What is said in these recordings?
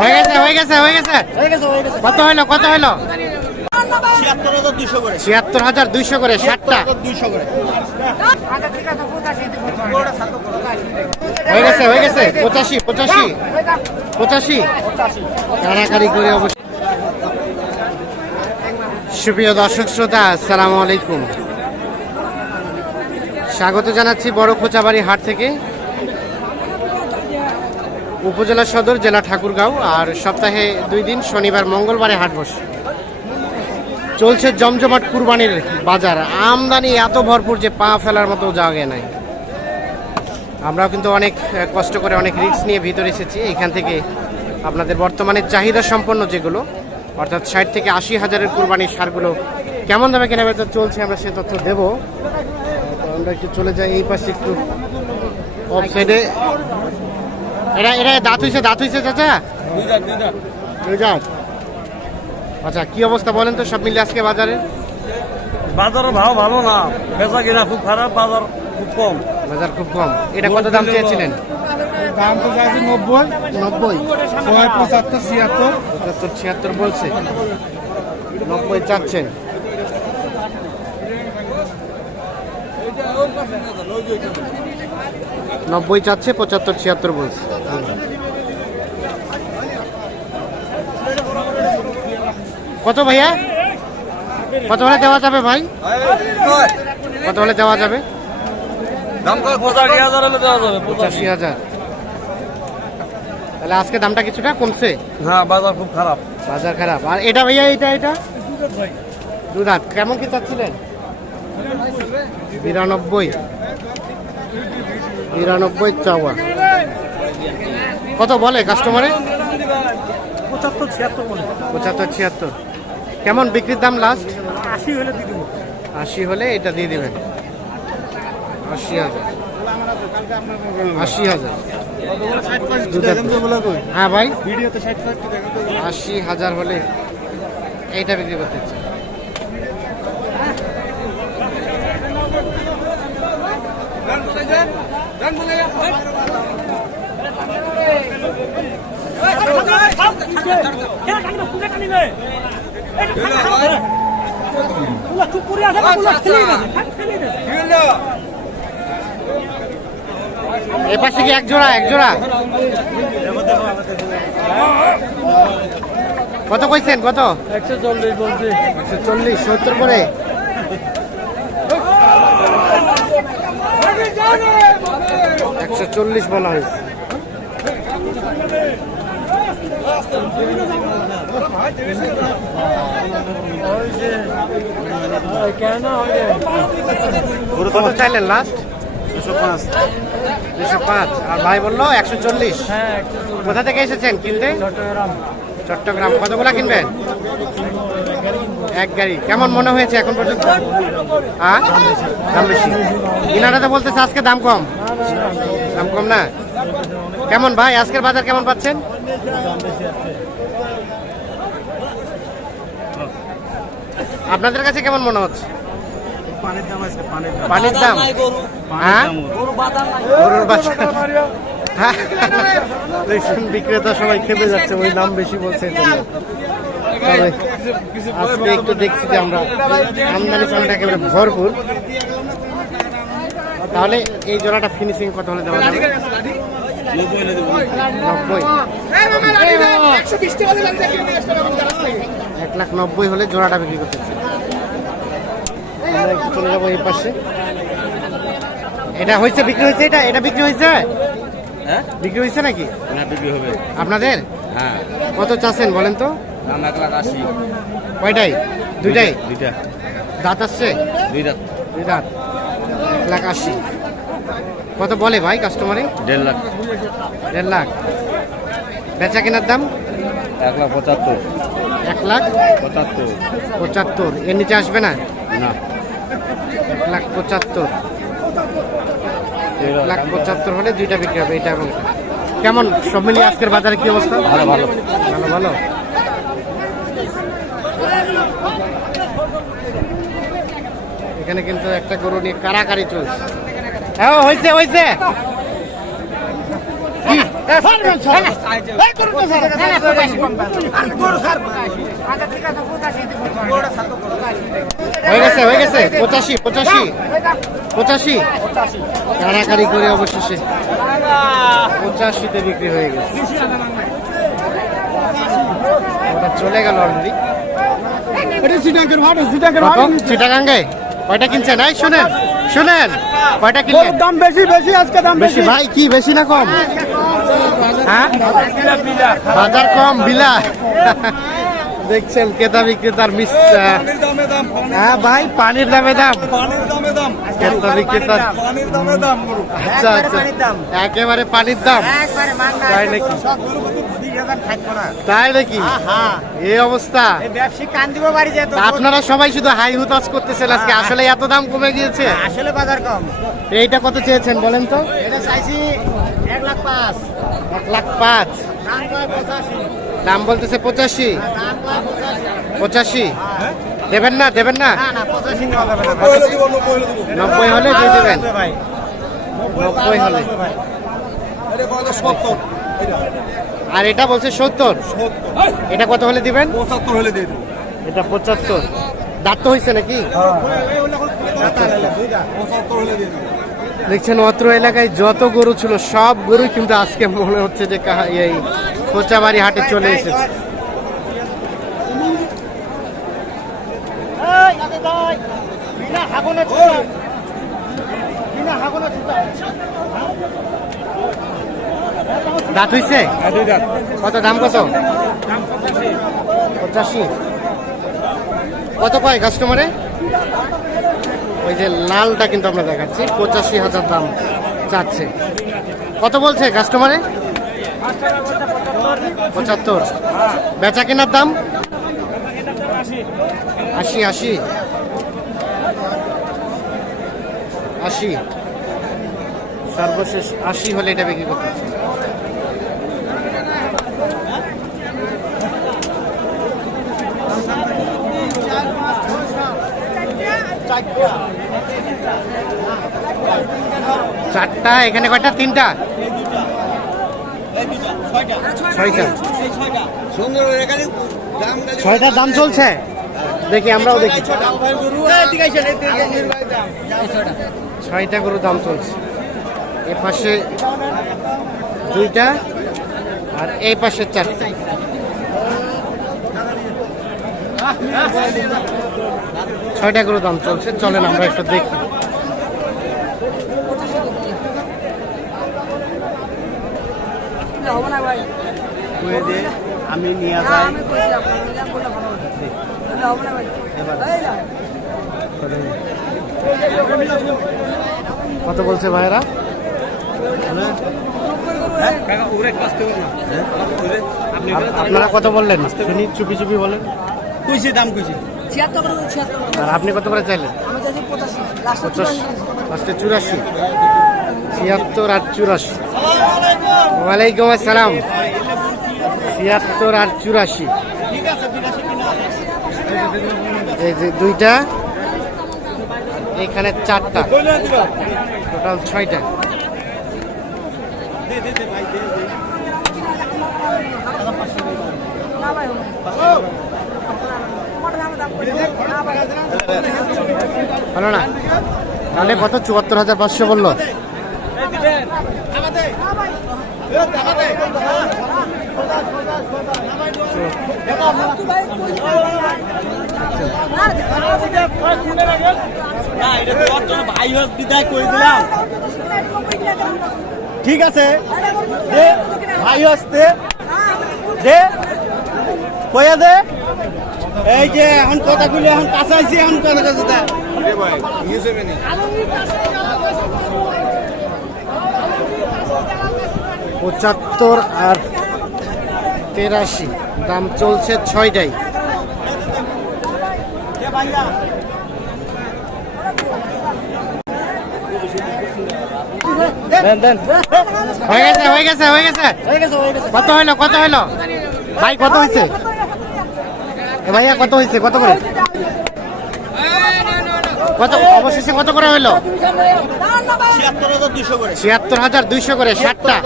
হয়ে গেছে হয়ে গেছে হয়ে গেছে। কত হইল কত হইল? ছিয়াত্তর হাজার দুইশো করে, ষাটটা। হয়ে গেছে হয়ে গেছে, পঁচাশি পঁচাশি পঁচাশি। কারাকারি করে অবশ্য সুপ্রিয় দর্শক শ্রোতা, আসসালামু আলাইকুম। স্বাগত জানাচ্ছি বড় খোঁচাবাড়ি হাট থেকে। উপজেলা সদর, জেলা ঠাকুরগাঁও, আর সপ্তাহে দুই দিন, শনিবার, মঙ্গলবারে হাট বসে। চলছে জমজমাট কুরবানির বাজার। আমদানি এত ভরপুর যে পা ফেলার মতো জায়গা নাই। আমরাও কিন্তু অনেক কষ্ট করে অনেক রিক্স নিয়ে ভিতরে এসেছি। এখান থেকে আপনাদের বর্তমানে চাহিদা সম্পন্ন যেগুলো, অর্থাৎ ষাট থেকে আশি হাজারের কুরবানির সারগুলো কেমন দামে কেনা বেচা চলছে আমরা সে তথ্য দেবো। আমরা একটু চলে যাই এই পাশে একটু অফ সাইডে এটা এটা দাঁত হয়েছে দাঁত হয়েছে চাচা? দুই দাঁত আচ্ছা কি অবস্থা বলেন তো সব মিলে আজকে বাজারে? বাজারের ভাও ভালো না। বেচা কিনা খুব খারাপ বাজার খুব কম। বাজার খুব কম। এটা কত দাম চেয়েছিলেন? দাম তো চাইছি নব্বই। নব্বই? ছয় পঁচাত্তর ছিয়াত্তর। পঁচাত্তর ছিয়াত্তর বলছে। নব্বই চাচ্ছেন। নব্বই চাচ্ছে পঁচাত্তর ছিয়াত্তর বলছে। কত ভাইয়া? কত হলে দেওয়া যাবে ভাই? কত হলে দেওয়া যাবে? পঁচাশি হাজার তাহলে আজকে দামটা কিছুটা কমছে? হ্যাঁ বাজার খুব খারাপ। বাজার খারাপ। আর এটা ভাইয়া এটা এটা? দুধাত কেমন কি চাচ্ছিলেন? বিরানব্বই। বিরানব্বই চাওয়া। কত বলে কাস্টমারে পঁচাত্তর ছিয়াত্তর পঁচাত্তর ছিয়াত্তর। কেমন বিক্রির দাম লাস্ট আশি হলে দিয়ে দেবো। আশি হলে এটা দিয়ে দেবেন। আশি হাজার। আশি হাজার। হ্যাঁ ভাই। ভিডিওতে ষাট ষাট দেখা তো আশি হাজার হলে এইটা বিক্রি করতে চাই। এ পাশে কি এক জোড়া এক জোড়া? কত কইছেন কত? একশো চল্লিশ বলছি। একশো চল্লিশ সত্তর করে। একশো চল্লিশ বলা হয়েছে। কত চাইলেন লাস্ট দুশো পাঁচ। দুশো পাঁচ। আর ভাই বলল একশো চল্লিশ। হ্যাঁ কোথা থেকে এসেছেন কিনতে? চট্টগ্রাম। চট্টগ্রাম। কতগুলা কিনবেন? এক গাড়ি। কেমন মনে হয়েছে এখন পর্যন্ত? হ্যাঁ দাম বেশি। কিনারা তো বলতেছে আজকে দাম কম। দাম কম না? কেমন ভাই? আজকের বাজার কেমন পাচ্ছেন? আপনাদের কাছে কেমন মনে হচ্ছে? পানির দাম আছে পানির দাম। পানির দাম? হ্যাঁ? গরুর হ্যাঁ। বিক্রেতা সবাই খেপে যাচ্ছে ওই দাম বেশি বলছে আজকে একটু দেখছি যে আমরা আমদানি চালটা একেবারে ভরপুর। তাহলে এই জোড়াটা ফিনিশিং কত হলে দেওয়া যাবে? এক লাখ নব্বই হলে জোড়াটা বিক্রি করতেছে একটু চলে যাব এই পাশে। এটা হয়েছে বিক্রি হয়েছে এটা? এটা বিক্রি হয়েছে? হ্যাঁ? বিক্রি হয়েছে নাকি? না বিক্রি হবে। আপনাদের? হ্যাঁ। কত চাচ্ছেন বলেন তো? দাম এক লাখ আশি কয়টাই দুইটাই দুইটা। দাঁত আসছে? দুইটা দুই দাঁত। এক লাখ আশি। কত বলে ভাই কাস্টমারে দেড় লাখ। দেড় লাখ। বেচা কেনার দাম? এক লাখ পঁচাত্তর। এক লাখ? পঁচাত্তর। পঁচাত্তর। এর নিচে আসবে না? না। এক লাখ পঁচাত্তর। এক লাখ পঁচাত্তর হলে দুইটা বিক্রি হবে এটা এবং। কেমন? সব মিলিয়ে আজকের বাজারে কি অবস্থা? ভালো ভালো। ভালো ভালো। এখানে কিন্তু একটা গরু নিয়ে কারাকারি চলছে। হ্যাঁ হয়েছে হয়েছে। হয়ে গেছে হয়ে গেছে। পঁচাশি পঁচাশি। পঁচাশি। কাড়াকাড়ি করে অবশেষে। পঁচাশিতে বিক্রি হয়ে গেছে। ওটা চলে গেল অলরেডি এটা সিটাঙ্কের ভাট সিটাঙ্কের ভাট কত চিটাগাঙ্গে কয়টা কিনছেন? এই শুনেন শুনেন কয়টা কিনলেন? দাম বেশি বেশি আজকে দাম বেশি ভাই কি বেশি না কম? হ্যাঁ? বাজার কম বিলা। দেখছেন ক্রেতা বিক্রেতার মিস হ্যাঁ ভাই পানির দামে দাম। ক্রেতা বিক্রেতার পানির দামে দাম গরু আচ্ছা আচ্ছা। একেবারে পানির দাম। তাই নাকি? তাই নাকি? এই অবস্থা। ব্যবসায়িক কান দিব বাড়ি যেত তা আপনারা সবাই শুধু হাই হুতাশ করতেছেন আজকে। আসলে এত দাম কমে গিয়েছে। আসলে বাজার কম। এইটা কত চেয়েছেন বলেন তো? এটা চাইছি এক লাখ পাঁচ। এক লাখ পাঁচ। দাম বলতেছে পঁচাশি। পঁচাশি। পঁচাশি? দেবেন না দেবেন না? নব্বই হলে দিয়ে দেবেন। নব্বই হলে। আর এটা বলছে সত্তর। এটা কত হলে দিবেন? পঁচাত্তর হলে দিয়ে দেবো। এটা পঁচাত্তর। দাঁত তো হয়েছে নাকি? দেখছেন অত্র এলাকায় যত গরু ছিল সব গরু কিন্তু আজকে মনে হচ্ছে যে কাহা- এই কোচাবাড়ি হাটে চলে এসেছে। দাঁত হইছে? কত দাম কত? পঁচাশি। কত পায় কাস্টমারে ওই যে লালটা কিন্তু আমরা দেখাচ্ছি পঁচাশি হাজার দাম চাচ্ছে। কত বলছে কাস্টমারে পঁচাত্তর। বেচা কেনার দাম? আশি আশি। আশি। সর্বশেষ আশি হলে এটা বিক্রি করতেছে চারটা, এখানে কয়টা? তিনটা? ছয়টা। দাম ছয়টার দাম চলছে? দেখি, আমরাও দেখি। ছয়টা গরুর দাম চলছে। এ পাশে দুইটা আর এই পাশে চারটা। ছয়টা করে দাম চলছে, চলেন আমরা একটু দেখি। আমি নিয়ে যাই কত বলছে ভাইরা আপ- আপনারা কত বললেন? চুপি চুপি বলেন। কইছি, দাম কইছি। আর আপনি কত করে চাইলেন? লাস্টে চুরাশি। ছিয়াত্তর আর চুরাশি। ওয়ালাইকুম আসসালাম। ছিয়াত্তর আর চুরাশি। এই যে দুইটা এখানে চারটা। টোটাল ছয়টা। হলো না? তাহলে কত? চুয়াত্তর হাজার পাঁচশো বলল। ঠিক আছে। ভাই হস্তে দে কয়া দে এই যে এখন কথা গুলি এখন কাছে আইছি, এখন কথা পঁচাত্তর আর তেরাশি দাম চলছে ছয়টাই। হয়ে গেছে হয়ে গেছে হয়ে গেছে। কত হইল কত হইল? ভাই কত হয়েছে ভাইয়া কত হয়েছে কত করে? কত অবশেষে কত করে হলো ছিয়াত্তর হাজার দুইশো করে। ষাটটা?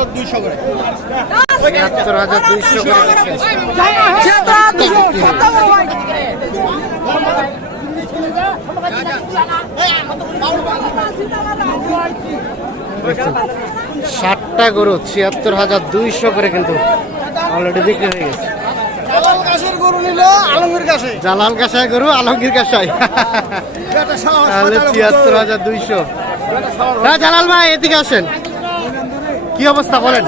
ছিয়াত্তর হাজার দুইশো করে। ষাটটা গরু ছিয়াত্তর হাজার দুইশো করে কিন্তু অলরেডি বিক্রি হয়ে গেছে। আলমগীর জালাল গরু আলমগীর কাসায় তাহলে ছিয়াত্তর হাজার। দুইশো। হ্যাঁ জালাল ভাই এদিকে আসেন। কি অবস্থা বলেন?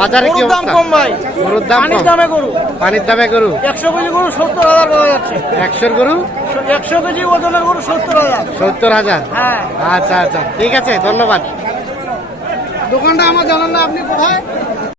বাজারে কি গরুর দাম অবস্থা? কম ভাই। গরুর দাম পানির দামে গরু। পানির দামে গরু? একশো কেজি গরু পাওয়া যাচ্ছে। গরু? কেজি ওজনের হ্যাঁ। আচ্ছা আচ্ছা। ঠিক আছে ধন্যবাদ। দোকানটা আমার জানান না আপনি কোথায়?